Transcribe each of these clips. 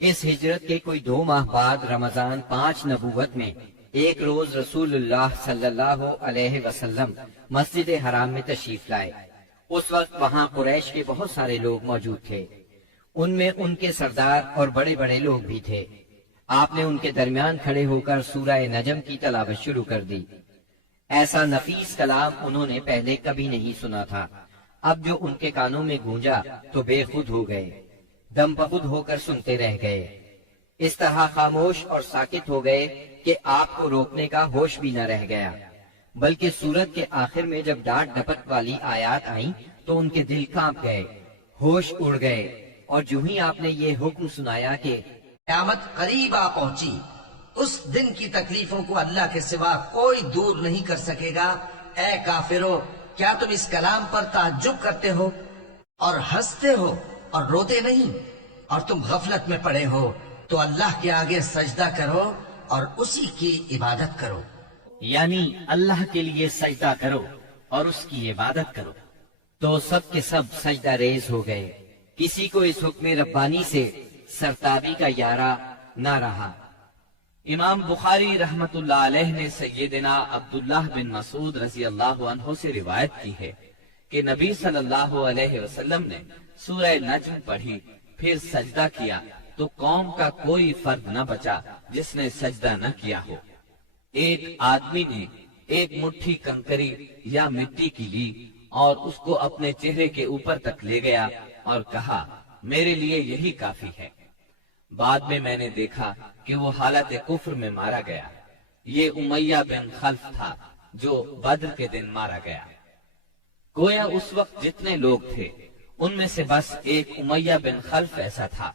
اس ہجرت کے کوئی 2 ماہ بعد رمضان 5 نبوت میں ایک روز رسول اللہ صلی اللہ علیہ وسلم مسجد حرام میں تشریف لائے۔ اس وقت وہاں قریش کے بہت سارے لوگ موجود تھے، ان میں ان کے سردار اور بڑے بڑے لوگ بھی تھے۔ آپ نے ان کے درمیان کھڑے ہو کر سورہ نجم کی تلاوت شروع کر دی۔ ایسا نفیس کلام انہوں نے پہلے کبھی نہیں سنا تھا۔ اب جو ان کے کانوں میں گونجا تو بے خود ہو گئے، دم بخود ہو کر سنتے رہ گئے، اس طرح خاموش اور ساکت ہو گئے کہ آپ کو روکنے کا ہوش بھی نہ رہ گیا۔ بلکہ سورت کے آخر میں جب ڈانٹ ڈپٹ والی آیات آئیں تو ان کے دل کانپ گئے، ہوش اڑ گئے، اور جو ہی آپ نے یہ حکم سنایا کہ قیامت قریب آ پہنچی، اس دن کی تکلیفوں کو اللہ کے سوا کوئی دور نہیں کر سکے گا، اے کافرو، کیا تم اس کلام پر تعجب کرتے ہو اور ہنستے ہو اور روتے نہیں؟ اور تم غفلت میں پڑے ہو تو اللہ کے آگے سجدہ کرو اور اسی کی عبادت کرو۔ یعنی اللہ کے لیے سجدہ کرو اور اس کی عبادت کرو۔ تو سب کے سب سجدہ ریز ہو گئے، کسی کو اس حکم ربانی سے سرتابی کا یارہ نہ رہا۔ امام بخاری رحمت اللہ علیہ نے سیدنا عبداللہ بن مسعود رضی اللہ عنہ سے روایت کی ہے کہ نبی صلی اللہ علیہ وسلم نے سورہ نجم پڑھی، پھر سجدہ کیا تو قوم کا کوئی فرد نہ بچا جس نے سجدہ نہ کیا ہو۔ ایک آدمی نے ایک مٹھی کنکری یا مٹی کی لی اور اس کو اپنے چہرے کے اوپر تک لے گیا اور کہا، میرے لیے یہی کافی ہے۔ بعد میں میں نے دیکھا کہ وہ حالت کفر میں مارا گیا۔ یہ امیہ بن خلف تھا جو بدر کے دن مارا گیا۔ گویا اس وقت جتنے لوگ تھے ان میں سے بس ایک امیہ بن خلف ایسا تھا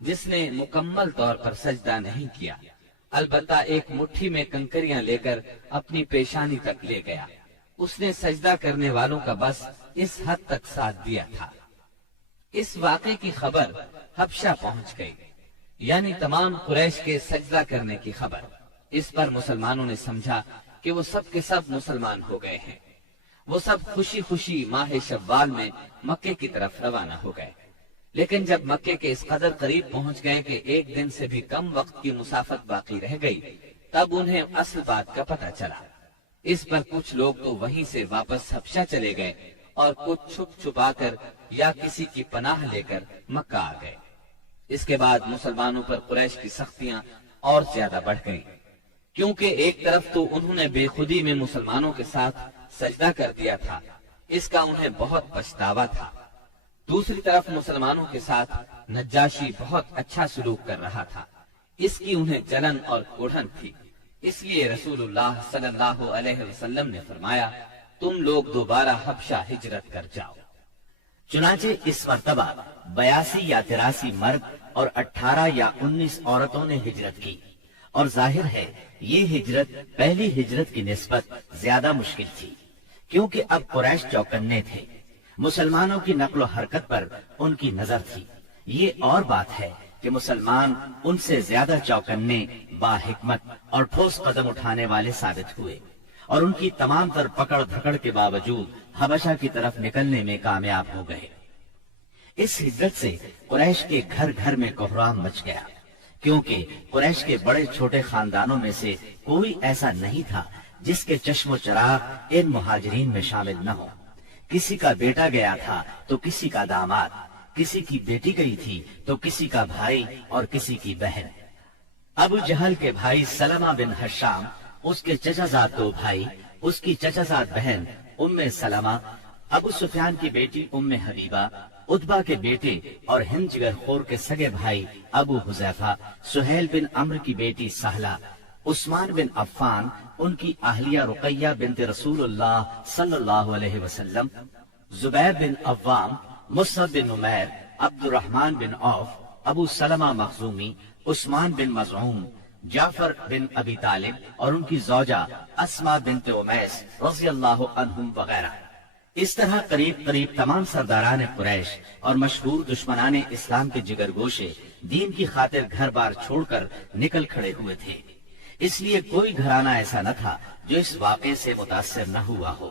جس نے مکمل طور پر سجدہ نہیں کیا، البتہ ایک مٹھی میں کنکریاں لے کر اپنی پیشانی تک لے گیا۔ اس نے سجدہ کرنے والوں کا بس اس حد تک ساتھ دیا تھا۔ اس واقعے کی خبر حبشہ پہنچ گئی، یعنی تمام قریش کے سجدہ کرنے کی خبر۔ اس پر مسلمانوں نے سمجھا کہ وہ سب کے سب مسلمان ہو گئے ہیں۔ وہ سب خوشی خوشی ماہ شوال میں مکے کی طرف روانہ ہو گئے۔ لیکن جب مکے کے اس قدر قریب پہنچ گئے کہ ایک دن سے بھی کم وقت کی مسافت باقی رہ گئی، تب انہیں اصل بات کا پتہ چلا۔ اس پر کچھ لوگ تو وہیں سے واپس حبشہ چلے گئے اور کچھ چھپ چھپا کر یا کسی کی پناہ لے کر مکہ آ گئے۔ اس کے بعد مسلمانوں پر قریش کی سختیاں اور زیادہ بڑھ گئیں، کیونکہ ایک طرف تو انہوں نے بے خودی میں مسلمانوں کے ساتھ سجدہ کر دیا تھا، اس کا انہیں بہت پچھتاوا تھا۔ دوسری طرف مسلمانوں کے ساتھ نجاشی بہت اچھا سلوک کر رہا تھا، اس کی انہیں جلن اور کوڑھن تھی۔ اس لیے رسول اللہ صلی اللہ علیہ وسلم نے فرمایا، تم لوگ دوبارہ حبشہ ہجرت کر جاؤ۔ چنانچہ اس مرتبہ 82 یا 83 مرد اور 18 یا 19 عورتوں نے ہجرت کی، اور ظاہر ہے یہ ہجرت پہلی ہجرت کی نسبت زیادہ مشکل تھی، کیونکہ اب قریش چوکنے تھے، مسلمانوں کی نقل و حرکت پر ان کی نظر تھی۔ یہ اور بات ہے کہ مسلمان ان سے زیادہ چوکنے، باحکمت اور ٹھوس قدم اٹھانے والے ثابت ہوئے، اور ان کی تمام تر پکڑ دھکڑ کے باوجود حبشہ کی طرف نکلنے میں کامیاب ہو گئے۔ اس ہجرت سے قریش کے گھر گھر میں کوہرام مچ گیا، کیونکہ قریش کے بڑے چھوٹے خاندانوں میں سے کوئی ایسا نہیں تھا جس کے چشم و چراغ ان مہاجرین میں شامل نہ ہو۔ کسی کا بیٹا گیا تھا تو کسی کا داماد، کسی کی بیٹی گئی تھی تو کسی کا بھائی اور کسی کی بہن۔ ابو جہل کے بھائی سلمہ بن حشام، اس کے چچا زاد 2 بھائی، اس کی چچا زاد بہن ام سلمہ، ابو سفیان کی بیٹی ام حبیبہ، عتبہ کے بیٹے اور ہند جگر خور کے سگے بھائی ابو حذیفہ، سہیل بن عمرو کی بیٹی سہلہ، عثمان بن عفان، ان کی اہلیہ رقیہ بنت رسول اللہ صلی اللہ علیہ وسلم، زبیر بن عوام، مصعب بن عمیر، عبد الرحمن بن عوف، ابو سلمہ مخزومی، عثمان بن مزعوم، جعفر بن ابی طالب اور ان کی زوجہ اسما بنت امیس رضی اللہ عنہم وغیرہ۔ اس طرح قریب قریب تمام سرداران قریش اور مشہور دشمنان اسلام کے جگر گوشے دین کی خاطر گھر بار چھوڑ کر نکل کھڑے ہوئے تھے۔ اس لیے کوئی گھرانہ ایسا نہ تھا جو اس واقعے سے متاثر نہ ہوا ہو۔